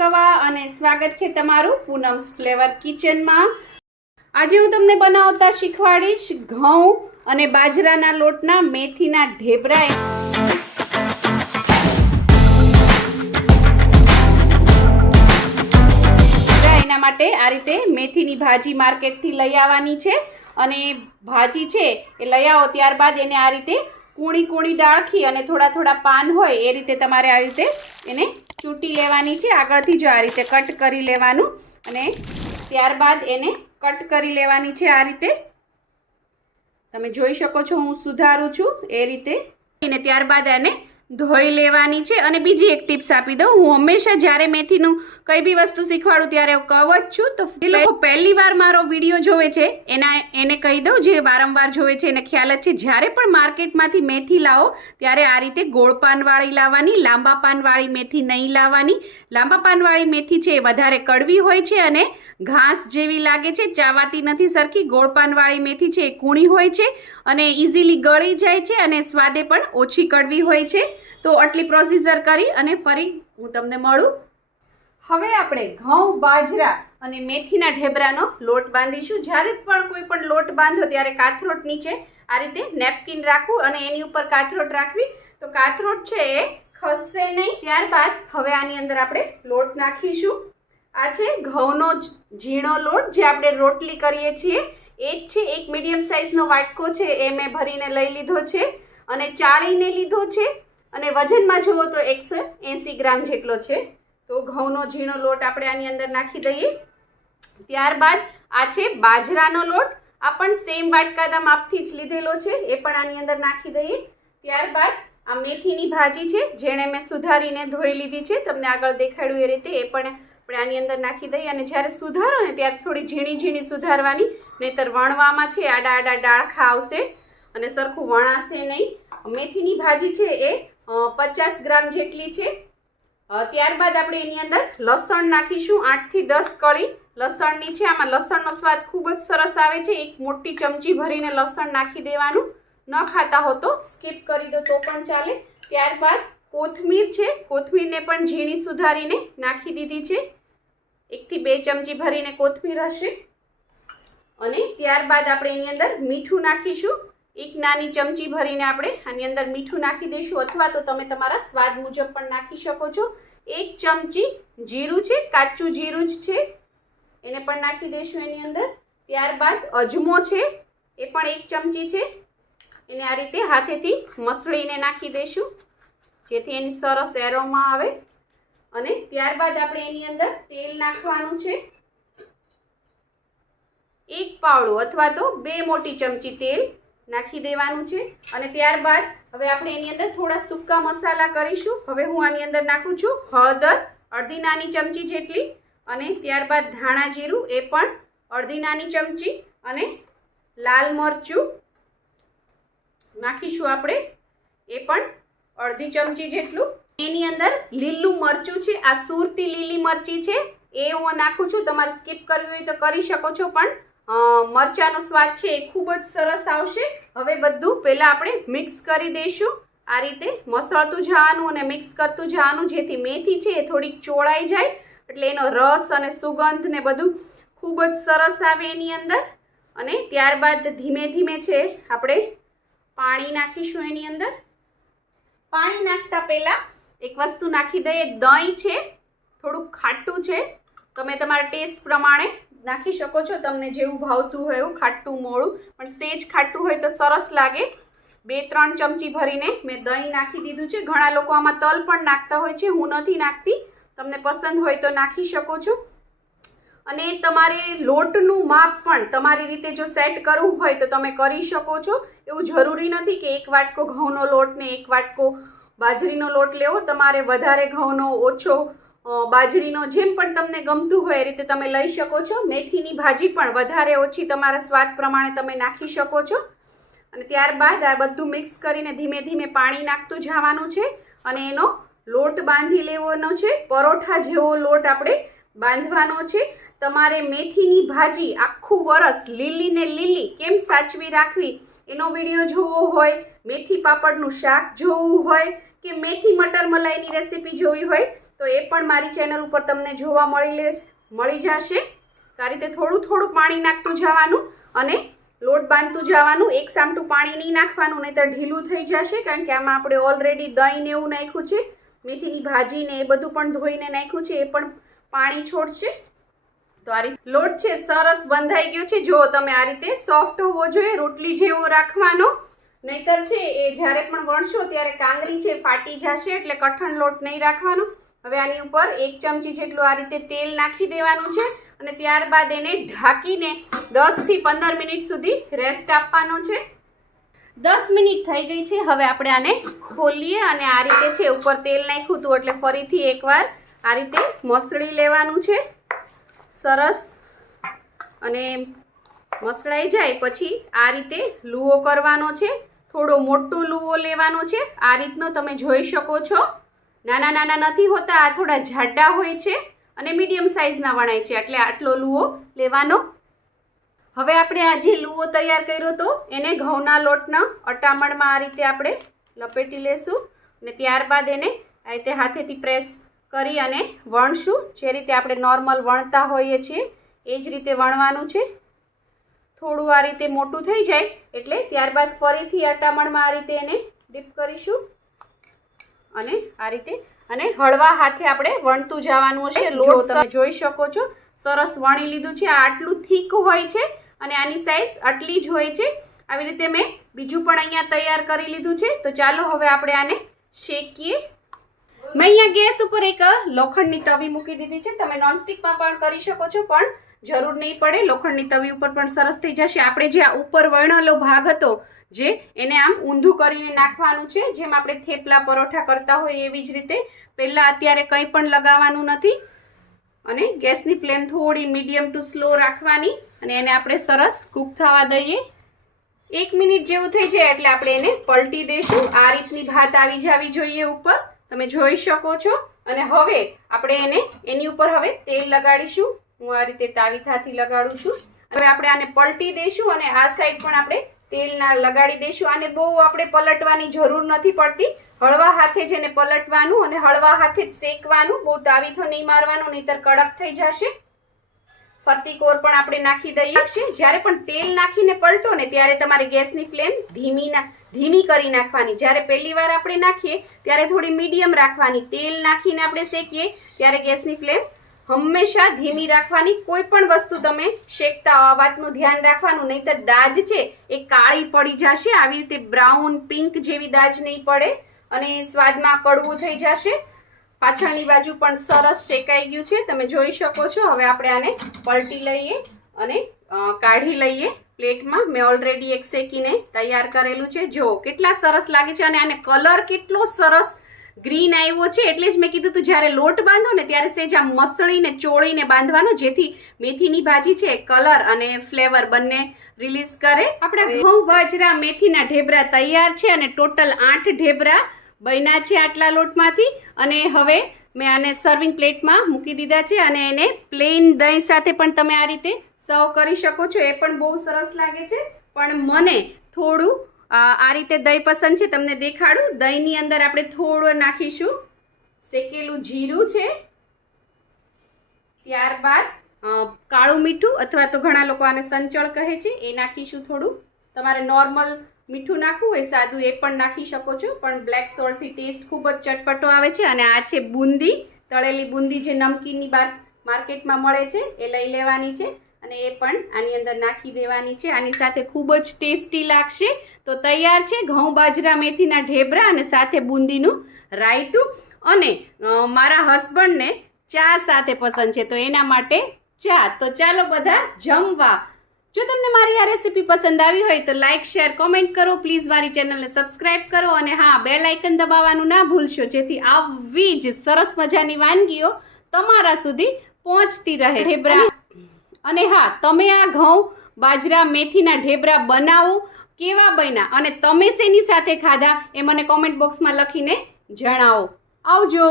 કવા અને સ્વાગત છે તમારું પૂનમ્સ ફ્લેવર કિચનમાં। આજે હું તમને બનાવતા શીખવાડીશ ઘઉં અને બાજરાના લોટના મેથીના ઢેબરા। એના માટે આ રીતે મેથીની ભાજી માર્કેટથી લઈ આવવાની છે અને ભાજી છે એ લઈ આવો ત્યારબાદ એને આ રીતે કૂણી કૂણી ડાળખી અને થોડા થોડા પાન હોય એ રીતે તમારે આ રીતે એને ચૂંટી લેવાની છે। આગળથી જો આ રીતે કટ કરી લેવાનું અને ત્યારબાદ એને કટ કરી લેવાની છે। આ રીતે તમે જોઈ શકો છો હું સુધારું છું એ રીતે અને ત્યારબાદ એને ધોઈ લેવાની છે। અને બીજી એક ટિપ્સ આપી દઉં, હું હંમેશા જ્યારે મેથીનું કંઈ બી વસ્તુ શીખવાડું ત્યારે હું કહું જ છું, તો જે લોકો પહેલી વાર મારો વિડીયો જોવે છે એને કહી દઉં, જે વારંવાર જોવે છે એને ખ્યાલ જ છે, જ્યારે પણ માર્કેટમાંથી મેથી લાવો ત્યારે આ રીતે ગોળ પાનવાળી લાવવાની, લાંબા પાનવાળી મેથી નહીં લાવવાની। લાંબા પાનવાળી મેથી છે એ વધારે કડવી હોય છે અને ઘાસ જેવી લાગે છે, ચાવાતી નથી સરખી। ગોળ પાનવાળી મેથી છે એ કૂણી હોય છે અને ઇઝીલી ગળી જાય છે અને સ્વાદે પણ ઓછી કડવી હોય છે। તો આટલી પ્રોસીજર કરી અને ફરી હું તમને મળું। હવે આપણે ઘઉં, બાજરા અને મેથીના ઢેબરાનો લોટ બાંધીશું। જ્યારે પણ કોઈ પણ લોટ બાંધો ત્યારે કાથરોટ નીચે આ રીતે નેપકિન રાખવું અને એની ઉપર કાથરોટ રાખવી, તો કાથરોટ છે એ ખસશે નહીં। ત્યારબાદ હવે આની અંદર આપણે લોટ નાખીશું। આ છે ઘઉંનો ઝીણો લોટ જે આપણે રોટલી કરીએ છીએ એ જ છે। એક મીડિયમ સાઇઝનો વાટકો છે એ મેં ભરીને લઈ લીધો છે અને ચાળીને લીધો છે અને વજનમાં જુઓ તો 180 ગ્રામ જેટલો છે। તો ઘઉંનો ઝીણો લોટ આપણે આની અંદર નાખી દઈએ। ત્યારબાદ આ છે બાજરાનો લોટ, આ પણ સેમ વાટકાના માપથી જ લીધેલો છે, એ પણ આની અંદર નાખી દઈએ। ત્યારબાદ આ મેથીની ભાજી છે જેણે મેં સુધારીને ધોઈ લીધી છે, તમને આગળ દેખાડ્યું એ રીતે, એ પણ આપણે આની અંદર નાખી દઈએ। અને જ્યારે સુધારો ને ત્યારે થોડી ઝીણી ઝીણી સુધારવાની, નહીંતર વણવામાં છે આડા આડા ડાળખા આવશે અને સરખું વણાશે નહીં। મેથીની ભાજી છે એ 50 ગ્રામ જેટલી છે। ત્યારબાદ આપણે એની અંદર લસણ નાખીશું, 8 થી 10 કળી લસણની છે। આમાં લસણનો સ્વાદ ખૂબ જ સરસ આવે છે, એક મોટી ચમચી ભરીને લસણ નાખી દેવાનું। ન ખાતા હો તો સ્કીપ કરી દો તો પણ ચાલે। ત્યારબાદ કોથમીર છે, કોથમીરને પણ ઝીણી સુધારીને નાખી દીધી છે, 1 થી 2 ચમચી ભરીને કોથમીર હશે। અને ત્યારબાદ આપણે એની અંદર મીઠું નાખીશું, 1 નાની ચમચી ભરીને આપણે આની અંદર મીઠું નાખી દઈશું, અથવા તો તમે તમારા સ્વાદ મુજબ પણ નાખી શકો છો। 1 ચમચી જીરું છે, કાચું જીરું જ છે, એને પણ નાખી દઈશું એની અંદર। ત્યારબાદ અજમો છે એ પણ 1 ચમચી છે, એને આ રીતે હાથેથી મસળીને નાખી દઈશું જેથી એની સરસ એરોમા આવે। અને ત્યારબાદ આપણે એની અંદર તેલ નાખવાનું છે, 1 પાવડું અથવા તો 2 મોટી ચમચી તેલ નાખી દેવાનું છે। અને ત્યારબાદ હવે આપણે એની અંદર થોડા સૂકા મસાલા કરીશું। હવે હું આની અંદર નાખું છું હળદર, અડધી નાની ચમચી જેટલી, અને ત્યારબાદ ધાણા જીરું એ પણ અડધી નાની ચમચી, અને લાલ મરચું નાખીશું આપણે એ પણ અડધી ચમચી જેટલું। એની અંદર લીલું મરચું છે, આ સુરતી લીલી મરચી છે એ હું નાખું છું, તમારે સ્કીપ કરવી હોય તો કરી શકો છો, પણ મરચાંનો સ્વાદ છે એ ખૂબ જ સરસ આવશે। હવે બધું પહેલાં આપણે મિક્સ કરી દઈશું, આ રીતે મસળતું જવાનું અને મિક્સ કરતું જવાનું, જેથી મેથી છે એ થોડીક ચોળાઈ જાય, એટલે એનો રસ અને સુગંધ ને બધું ખૂબ જ સરસ આવે એની અંદર। અને ત્યારબાદ ધીમે ધીમે છે આપણે પાણી નાખીશું એની અંદર। પાણી નાખતા પહેલાં એક વસ્તુ નાખી દઈએ, દહીં છે થોડુંક ખાટું છે, તમે તમારા ટેસ્ટ પ્રમાણે નાખી શકો છો, તમને જેવું ભાવતું હોય એવું, ખાટું મોળું, પણ સેજ ખાટું હોય તો સરસ લાગે। 2-3 ચમચી ભરીને મેં દહીં નાખી દીધું છે। ઘણા લોકો આમાં તલ પણ નાખતા હોય છે, હું નથી નાખતી, તમને પસંદ હોય તો નાખી શકો છો। અને તમારે લોટનું માપ પણ તમારી રીતે જો સેટ કરવું હોય તો તમે કરી શકો છો, એવું જરૂરી નથી કે 1 વાટકો ઘઉંનો લોટ ને 1 વાટકો બાજરીનો લોટ લેવો, તમારે વધારે ઘઉંનો, ઓછો બાજરીનો, જેમ પણ તમને ગમતું હોય એ રીતે તમે લઈ શકો છો। મેથીની ભાજી પણ વધારે ઓછી તમારા સ્વાદ પ્રમાણે તમે નાખી શકો છો। અને ત્યારબાદ આ બધું મિક્સ કરીને ધીમે ધીમે પાણી નાખતું જવાનું છે અને એનો લોટ બાંધી લેવાનો છે, પરોઠા જેવો લોટ આપણે બાંધવાનો છે। તમારે મેથીની ભાજી આખું વરસ લીલી ને લીલી કેમ સાચવી રાખવી એનો વિડીયો જોવો હોય, મેથી પાપડનું શાક જોવું હોય કે મેથી મટર મલાઈની રેસીપી જોવી હોય તો એ પણ મારી ચેનલ ઉપર તમને જોવા મળી જશે. તો આ રીતે થોડું થોડું પાણી નાખતું જવાનું અને લોટ બાંધતું જવાનું. એક સામટું પાણી નહીં નાખવાનું, નહીં તો ઢીલું થઈ જશે, કારણ કે આમાં આપણે ઓલરેડી દહીં ને એવું નાખ્યું છે, મેથીની ભાજી ને એ બધું પણ ધોઈને નાખ્યું છે, એ પણ પાણી છોડશે. તો આ રીતે લોટ છે સરસ બંધાઈ ગયો છે. જો તમે આ રીતે સોફ્ટ હોવો જોઈએ, રોટલી જેવો રાખવાનો, નહીતર છે એ જ્યારે પણ વણશો ત્યારે કાંગરી છે ફાટી જશે, એટલે કઠણ લોટ નહીં રાખવાનો. હવે આની ઉપર 1 ચમચી જેટલું આ રીતે તેલ નાખી દેવાનું છે અને ત્યારબાદ એને ઢાંકીને 10 થી 15 મિનિટ સુધી રેસ્ટ આપવાનો છે. 10 મિનિટ થઈ ગઈ છે. હવે આપણે આને ખોલીએ અને આ રીતે છે ઉપર તેલ નાખ્યું હતું એટલે ફરીથી એકવાર આ રીતે મસળી લેવાનું છે સરસ. અને મસળાઈ જાય પછી આ રીતે લૂવો કરવાનો છે. થોડો મોટો લૂવો લેવાનો છે. આ રીતનો તમે જોઈ શકો છો. નાના નાના નથી હોતા, આ થોડા જાડા હોય છે અને મીડિયમ સાઇઝના વણાય છે, એટલે આટલો લૂવો લેવાનો. હવે આપણે આ જે લૂવો તૈયાર કર્યો હતો એને ઘઉંના લોટના અટામણમાં આ રીતે આપણે લપેટી લેશું અને ત્યારબાદ એને આ રીતે હાથેથી પ્રેસ કરી અને વણશું. જે રીતે આપણે નોર્મલ વણતા હોઈએ છીએ એ જ રીતે વણવાનું છે. થોડું આ રીતે મોટું થઈ જાય એટલે ત્યારબાદ ફરીથી અટામણમાં આ રીતે એને ડીપ કરીશું અને આ રીતે અને હળવા હાથે આપણે વણતું જવાનું હશે. લોટ તમે જોઈ શકો છો સરસ વણી લીધું છે. આ આટલું થીક હોય છે અને આની સાઈઝ આટલી જ હોય છે. આવી રીતે મેં બીજું પણ અહીંયા તૈયાર કરી લીધું છે. તો ચાલો હવે આપણે આને શેકીએ. મેં અહીંયા ગેસ ઉપર એક લોખંડની તવી મૂકી દીધી છે. તમે નોનસ્ટિકમાં પણ કરી શકો છો, પણ જરૂર નહીં પડે. લોખંડની તવી ઉપર પણ સરસ થઈ જશે. આપણે જે આ ઉપર વણેલો ભાગ હતો જે એને આમ ઊંધું કરીને નાખવાનું છે, જેમ આપણે થેપલા પરોઠા કરતા હોય એવી જ રીતે. પહેલાં અત્યારે કંઈ પણ લગાવવાનું નથી અને ગેસની ફ્લેમ થોડી મીડિયમ ટુ સ્લો રાખવાની અને એને આપણે સરસ કૂક થવા દઈએ. 1 મિનિટ જેવું થઈ જાય એટલે આપણે એને પલટી દઈશું. આ રીતની ભાત આવી જવી જોઈએ ઉપર, તમે જોઈ શકો છો. અને હવે આપણે એને એની ઉપર હવે તેલ લગાડીશું. હું આ રીતે તાવીથાથી લગાડું છું. હવે આપણે આને પલટી દઈશું અને આ સાઈડ પણ આપણે તેલના લગાડી દઈશું. આને બહુ આપણે પલટવાની જરૂર નથી પડતી. હળવા હાથે જ એને પલટવાનું અને હળવા હાથે જ શેકવાનું. બહુ તાવીથો નહીં મારવાનું, નહીંતર કડક થઈ જશે. ફરતી કોર પણ આપણે નાખી દઈએ. જ્યારે પણ તેલ નાખીને પલટો ને ત્યારે તમારે ગેસની ફ્લેમ ધીમી કરી નાખવાની. જ્યારે પહેલી વાર આપણે નાખીએ ત્યારે થોડી મીડિયમ રાખવાની. તેલ નાખીને આપણે શેકીએ ત્યારે ગેસની ફ્લેમ હંમેશા ધીમી રાખવાની. કોઈ પણ વસ્તુ તમે શેકતા આ વાતનું ધ્યાન રાખવાનું, નહીંતર દાજ છે એ કાળી પડી જશે. આવી રીતે બ્રાઉન પિંક જેવી દાજ નહીં પડે અને સ્વાદમાં કડવું થઈ જશે. પાછળની બાજુ પણ સરસ શેકાઈ ગયું છે, તમે જોઈ શકો છો. હવે આપણે આને પલટી લઈએ અને કાઢી લઈએ પ્લેટમાં. મેં ઓલરેડી એક શેકીને તૈયાર કરેલું છે. જો કેટલા સરસ લાગે છે અને આને કલર કેટલો સરસ ગ્રીન આવ્યો છે. એટલે જ મેં કીધું તું જ્યારે લોટ બાંધો ને ત્યારે સેજ આમ મસળીને ચોળીને બાંધવાનો, જેથી મેથીની ભાજી છે કલર અને ફ્લેવર બંને રિલીઝ કરે. આપણા ઘઉં બાજરા મેથીના ઢેબરા તૈયાર છે અને ટોટલ 8 ઢેબરા બન્યા છે આટલા લોટમાંથી. અને હવે મેં આને સર્વિંગ પ્લેટમાં મૂકી દીધા છે અને એને પ્લેન દહીં સાથે પણ તમે આ રીતે સર્વ કરી શકો છો. એ પણ બહુ સરસ લાગે છે. પણ મને થોડું આ રીતે દહીં પસંદ છે. તમને દેખાડું. દહીંની અંદર આપણે થોડું નાખીશું શેકેલું જીરું છે, ત્યારબાદ કાળું મીઠું અથવા તો ઘણા લોકો આને સંચળ કહે છે એ નાખીશું થોડું. તમારે નોર્મલ મીઠું નાખવું હોય સાદું એ પણ નાખી શકો છો, પણ બ્લેક સોલ્ટથી ટેસ્ટ ખૂબ જ ચટપટો આવે છે. અને આ છે બુંદી, તળેલી બુંદી જે નમકીનની માર્કેટમાં મળે છે એ લઈ લેવાની છે અને એ પણ આની અંદર નાખી દેવાની છે. આની સાથે ખૂબ જ ટેસ્ટી લાગશે. તો તૈયાર છે ઘઉં બાજરા મેથીના ઢેબરા અને સાથે બુંદીનું રાયતું. અને મારા હસબન્ડને ચા સાથે પસંદ છે, તો એના માટે ચા. તો ચાલો બધા જમવા. જો તમને મારી આ રેસીપી પસંદ આવી હોય તો લાઇક, શેર, કોમેન્ટ કરો. પ્લીઝ મારી ચેનલને સબસ્ક્રાઈબ કરો અને હા, બેલ આઇકન દબાવવાનું ના ભૂલશો, જેથી આવી જ સરસ મજાની વાનગીઓ તમારા સુધી પહોંચતી રહે. ઢેબરા અને હા, તમે આ ઘઉં બાજરા મેથીના ઢેબરા બનાવો, કેવા બન્યા અને તમે શેની સાથે ખાધા એ મને કોમેન્ટ બોક્સમાં લખીને જણાવો. આવજો.